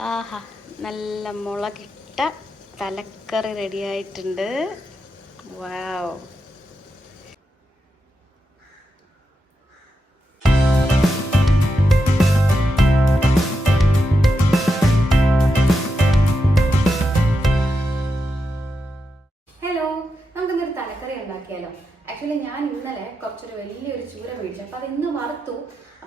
ആഹാ നല്ല മുളകിട്ട തലക്കറി റെഡിയായിട്ടുണ്ട്. വാവ്. ആക്ച്വലി ഞാൻ ഇന്നലെ കുറച്ചൊരു വലിയൊരു ചൂര മേടിച്ചു. അപ്പോൾ അത് ഇന്ന് വറുത്തു.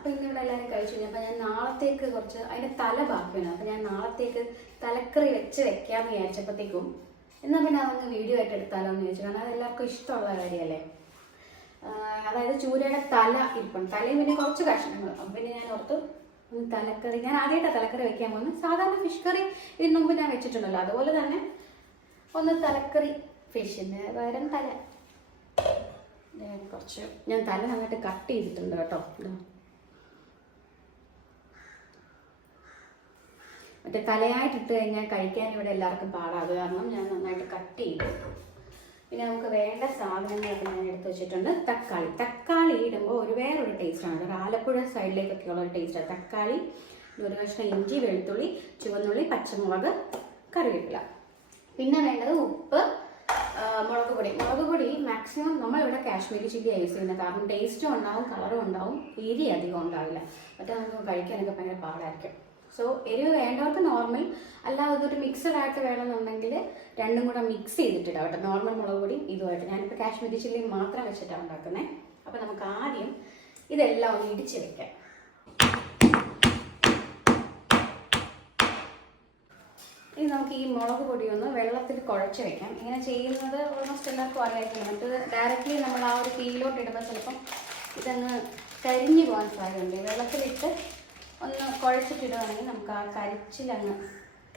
അപ്പോൾ ഇന്നിവിടെ എല്ലാവരും കഴിച്ചു കഴിഞ്ഞു അപ്പം ഞാൻ നാളത്തേക്ക് കുറച്ച് അതിന്റെ തല ബാക്കിയാണ് അപ്പം ഞാൻ നാളത്തേക്ക് തലക്കറി വെച്ച് വെക്കാമെന്ന് വിചാരിച്ചപ്പോഴത്തേക്കും എന്നാൽ പിന്നെ അതൊന്ന് വീഡിയോ ആയിട്ട് എടുത്താലോ എന്ന് ചോദിച്ചു കാരണം അതെല്ലാവർക്കും ഇഷ്ടമുള്ള കാര്യമല്ലേ? അതായത് ചൂരയുടെ തല ഇപ്പം തലയും പിന്നെ കുറച്ച് കഷ്ണങ്ങൾ. അപ്പം പിന്നെ ഞാൻ ഓർത്തു തലക്കറി. ഞാൻ ആദ്യമായിട്ടാണ് തലക്കറി വെക്കാൻ പോകുന്നത്. സാധാരണ ഫിഷ് കറി ഇതിന് മുമ്പ് ഞാൻ വെച്ചിട്ടുണ്ടല്ലോ. അതുപോലെ തന്നെ ഒന്ന് തലക്കറി ഫിഷിന് പകരം തല. കുറച്ച് ഞാൻ തല നന്നായിട്ട് കട്ട് ചെയ്തിട്ടുണ്ട് കേട്ടോ. മറ്റേ തലയായിട്ട് ഇട്ട് കഴിഞ്ഞാൽ കഴിക്കാൻ ഇവിടെ എല്ലാവർക്കും പാടാം. അത് കാരണം ഞാൻ നന്നായിട്ട് കട്ട് ചെയ്തു. പിന്നെ നമുക്ക് വേണ്ട സാധനങ്ങളൊക്കെ ഞാൻ എടുത്തു വെച്ചിട്ടുണ്ട്. തക്കാളി. തക്കാളി ഇടുമ്പോൾ ഒരു വേറൊരു ടേസ്റ്റാണ് ഒരു ആലപ്പുഴ സൈഡിലേക്കൊക്കെ ഉള്ള ഒരു ടേസ്റ്റാണ് തക്കാളി ഒരു കഷ്ണം ഇഞ്ചി വെളുത്തുള്ളി ചുവന്നുള്ളി പച്ചമുളക് കറിവേപ്പില. പിന്നെ വേണ്ടത് ഉപ്പ് മുളക് പൊടി. മുളക് പൊടി മാക്സിമം നമ്മളിവിടെ കാശ്മീരി ചില്ലി യൂസ് ചെയ്യുന്നത്. കാരണം ടേസ്റ്റും ഉണ്ടാവും കളറും ഉണ്ടാവും. എരി അധികം ഉണ്ടാവില്ല. മറ്റേ നമുക്ക് കഴിക്കാനൊക്കെ ഭയങ്കര പാടായിരിക്കും. സോ എരിവ് വേണ്ടവർക്ക് നോർമൽ അല്ലാതെ ഇതൊരു മിക്സഡ് ആയിട്ട് വേണമെന്നുണ്ടെങ്കിൽ രണ്ടും കൂടെ മിക്സ് ചെയ്തിട്ടിടാം കേട്ടോ. നോർമൽ മുളക് പൊടിയും ഇതുമായിട്ട്. ഞാനിപ്പോൾ കാശ്മീരി ചില്ലി മാത്രം വെച്ചിട്ടാണ് ഉണ്ടാക്കുന്നത് അപ്പോൾ നമുക്ക് ആദ്യം ഇതെല്ലാം ഒന്ന് ഇടിച്ച് വെക്കാം. ഇനി നമുക്ക് ഈ മുളക് പൊടി ഒന്ന് വെള്ളത്തിൽ കുഴച്ച് വെക്കാം. ഇങ്ങനെ ചെയ്യുന്നത് ഓൾമോസ്റ്റ് എല്ലാവർക്കും അറിയായിരിക്കും. മറ്റത് ഡയറക്റ്റ്ലി നമ്മൾ ആ ഒരു തീയിലോട്ട് ഇടുമ്പോൾ ചിലപ്പം ഇതങ്ങ് കരിഞ്ഞു പോകാൻ സാധ്യതയുണ്ട്. വെള്ളത്തിലിട്ട് ഒന്ന് കുഴച്ചിട്ടിടുകയാണെങ്കിൽ നമുക്ക് ആ കരിച്ചിലങ്ങ്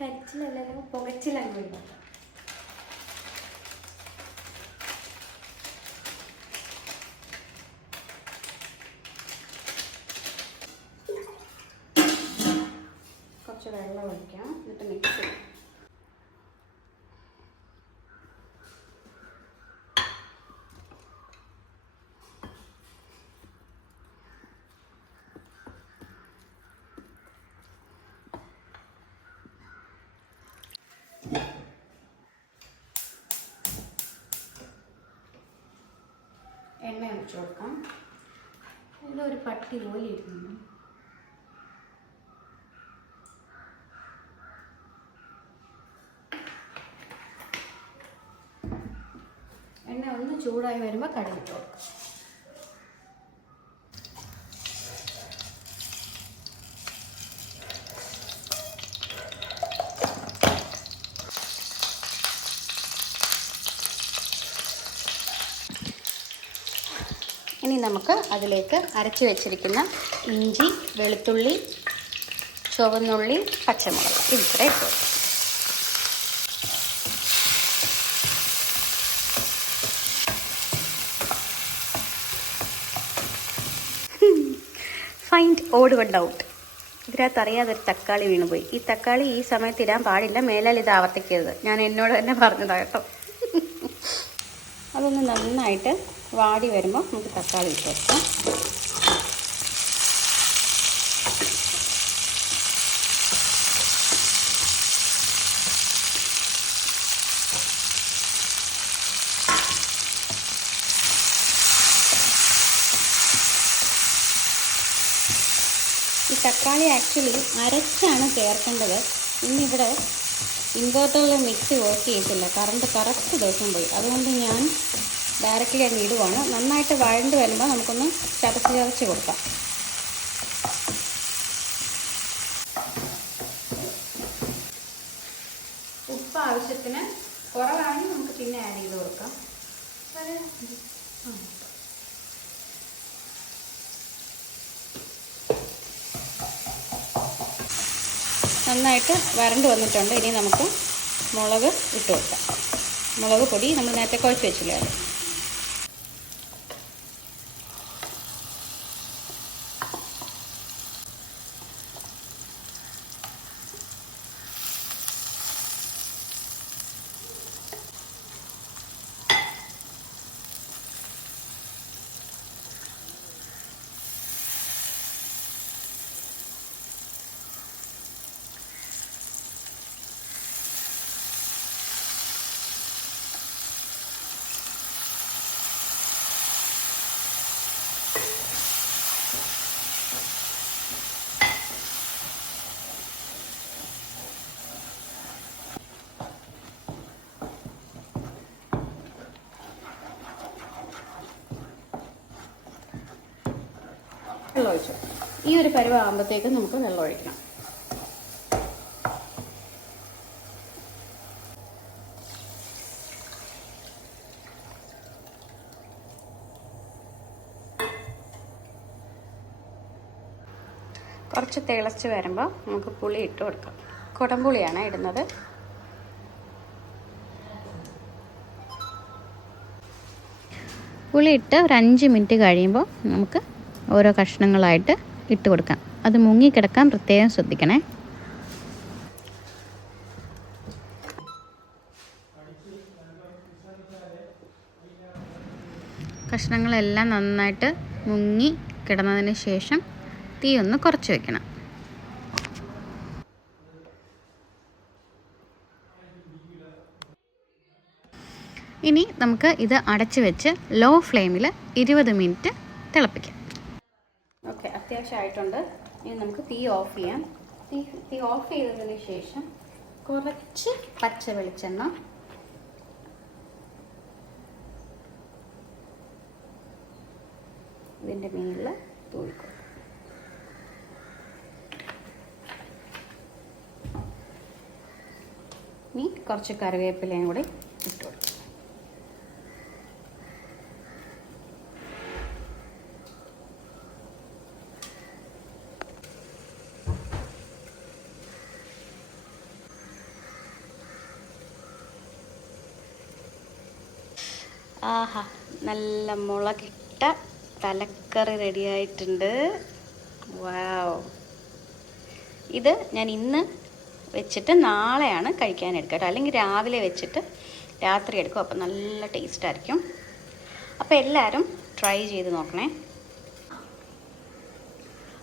കരിച്ചിലല്ലല്ലോ? പുകച്ചിലങ്ങ് വരും കുറച്ച് വെള്ളം ഒഴിക്കാം എന്നിട്ട് മിക്സ് ചെയ്യാം എണ്ണ ഒഴിച്ചു കൊടുക്കാം. ഇതൊരു പട്ടി പോലെ ഇരുന്നു എണ്ണ ഒന്ന് ചൂടായി വരുമ്പോൾ കടുകിട്ട് കൊടുക്കാം. ഇനി നമുക്ക് അതിലേക്ക് അരച്ച് വെച്ചിരിക്കുന്ന ഇഞ്ചി വെളുത്തുള്ളി ചുവന്നുള്ളി പച്ചമുളക്. ഇത്രയും ഇത്ര ഇട്ട്. ഫൈൻഡ് ഓട് വൺ ഔട്ട് ഇതിനകത്ത് അറിയാതെ ഒരു തക്കാളി വീണുപോയി. ഈ തക്കാളി ഈ സമയത്ത് ഇടാൻ പാടില്ല. മേലാൽ ഇത് ആവർത്തിക്കരുത്. ഞാൻ എന്നോട് തന്നെ പറഞ്ഞതാണ് കേട്ടോ. അതൊന്ന് നന്നായിട്ട് വാടി വരുമ്പോൾ നമുക്ക് തക്കാളി ഇട്ട് വെക്കാം ഈ തക്കാളി ആക്ച്വലി അരച്ചാണ് ചേർക്കേണ്ടത്. ഇന്നിവിടെ ഇൻവേർട്ടറിൽ മിക്സി വർക്ക് ചെയ്തില്ല കറണ്ട് കറക്റ്റ് ദിവസം പോയി. അതുകൊണ്ട് ഞാൻ ഡയറക്റ്റ്ലി അങ്ങ് ഇടുവാണ്. നന്നായിട്ട് വഴണ്ട് വരുമ്പോൾ നമുക്കൊന്ന് ചതച്ച് ചതച്ച് കൊടുക്കാം. ഉപ്പ് ആവശ്യത്തിന് കുറവാണെങ്കിൽ നമുക്ക് പിന്നെ ആഡ് ചെയ്ത് കൊടുക്കാം. നന്നായിട്ട് വരണ്ട് വന്നിട്ടുണ്ട്. ഇനി നമുക്ക് മുളക് ഇട്ട് കൊടുക്കാം. മുളക് പൊടി നമ്മൾ നേരത്തെ കുഴച്ച് വെച്ചില്ലേ? വെള്ളം ഒഴിച്ചു ഈ ഒരു പരുവാകുമ്പോഴത്തേക്കും നമുക്ക് വെള്ളം ഒഴിക്കണം കുറച്ച് തിളച്ച് വരുമ്പോൾ നമുക്ക് പുളി ഇട്ട് കൊടുക്കാം. കുടംപുളിയാണ് ഇടുന്നത്. പുളി ഇട്ട് ഒരു അഞ്ച് മിനിറ്റ് കഴിയുമ്പോൾ നമുക്ക് ഓരോ കഷ്ണങ്ങളായിട്ട് ഇട്ട് കൊടുക്കാം. അത് മുങ്ങിക്കിടക്കാൻ പ്രത്യേകം ശ്രദ്ധിക്കണേ. കഷ്ണങ്ങളെല്ലാം നന്നായിട്ട് മുങ്ങി കിടന്നതിന് ശേഷം തീ ഒന്ന് കുറച്ച് വെക്കണം. ഇനി നമുക്ക് ഇത് അടച്ചു വെച്ച് ലോ ഫ്ലെയിമിൽ ഇരുപത് മിനിറ്റ് തിളപ്പിക്കാം. ഓക്കെ അത്യാവശ്യമായിട്ടുണ്ട്. ഇനി നമുക്ക് തീ ഓഫ് ചെയ്യാം. തീ തീ ഓഫ് ചെയ്തതിന് ശേഷം കുറച്ച് പച്ച വെളിച്ചെണ്ണ. ഇതിന്റെ മേളിൽ തൂഴിക്കും ഇനി കുറച്ച് കറിവേപ്പിലയും കൂടി ഇട്ട് കൊടുക്കും ആഹാ നല്ല മുളകിട്ട തലക്കറി റെഡിയായിട്ടുണ്ട്. വാവ്. ഇത് ഞാൻ ഇന്ന് വെച്ചിട്ട് നാളെയാണ് കഴിക്കാൻ എടുക്കുക അല്ലെങ്കിൽ രാവിലെ വെച്ചിട്ട് രാത്രി എടുക്കും. അപ്പം നല്ല ടേസ്റ്റ് ആയിരിക്കും. അപ്പോൾ എല്ലാവരും ട്രൈ ചെയ്ത് നോക്കണേ.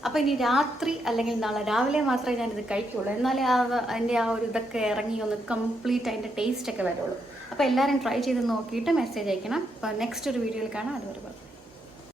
അപ്പോൾ ഇനി രാത്രി അല്ലെങ്കിൽ നാളെ രാവിലെ മാത്രമേ ഞാനിത് കഴിക്കുള്ളൂ. എന്നാലേ ആ അതിന്റെ ആ ഒരു ഇതൊക്കെ ഇറങ്ങി ഒന്ന് കംപ്ലീറ്റ് അതിന്റെ ടേസ്റ്റ് ഒക്കെ വരുള്ളൂ. അപ്പോൾ എല്ലാവരും ട്രൈ ചെയ്ത് നോക്കിയിട്ട് മെസ്സേജ് അയക്കണം അപ്പോൾ നെക്സ്റ്റ് ഒരു വീഡിയോയിൽ കാണാം അതുവരെ.